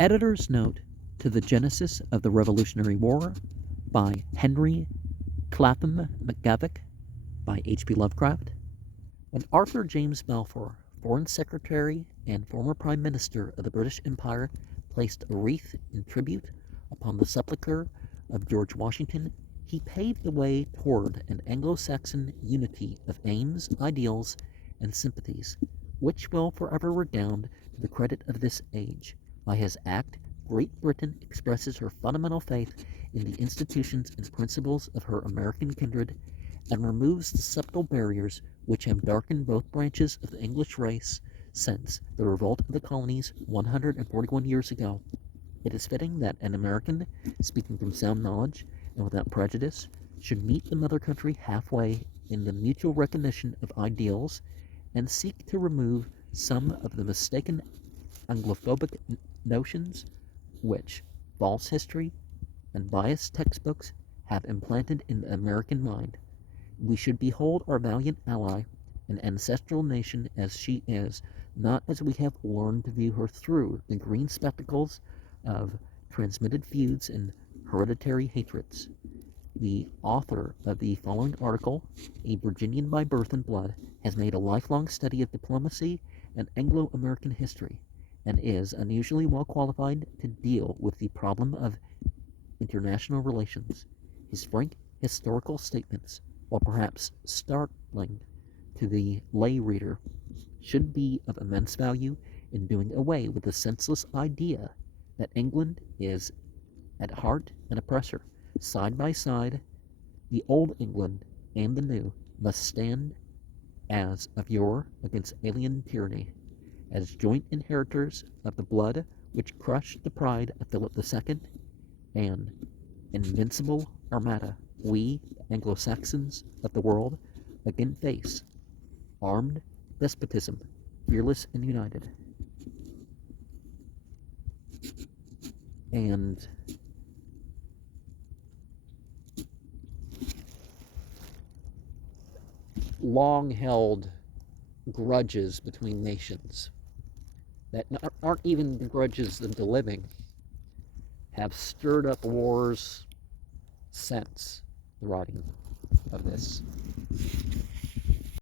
Editor's Note to the Genesis of the Revolutionary War by Henry Clapham McGavack by H.P. Lovecraft. When Arthur James Balfour, Foreign Secretary and former Prime Minister of the British Empire, placed a wreath in tribute upon the sepulchre of George Washington, he paved the way toward an Anglo-Saxon unity of aims, ideals, and sympathies, which will forever redound to the credit of this age. By his act, Great Britain expresses her fundamental faith in the institutions and principles of her American kindred, and removes the subtle barriers which have darkened both branches of the English race since the revolt of the colonies 141 years ago. It is fitting that an American, speaking from sound knowledge and without prejudice, should meet the mother country halfway in the mutual recognition of ideals, and seek to remove some of the mistaken Anglophobic notions which false history and biased textbooks have implanted in the American mind. We should behold our valiant ally, an ancestral nation as she is, not as we have learned to view her through the green spectacles of transmitted feuds and hereditary hatreds. The author of the following article, a Virginian by birth and blood, has made a lifelong study of diplomacy and Anglo-American history, and is unusually well qualified to deal with the problem of international relations. His frank historical statements, while perhaps startling to the lay reader, should be of immense value in doing away with the senseless idea that England is at heart an oppressor. Side by side, the old England and the new must stand as of yore against alien tyranny, as joint inheritors of the blood which crushed the pride of Philip II, and invincible armada, we, Anglo-Saxons of the world, again face armed despotism, fearless and united. And long-held grudges between nations that aren't even the grudges of the living have stirred up wars since the writing of this.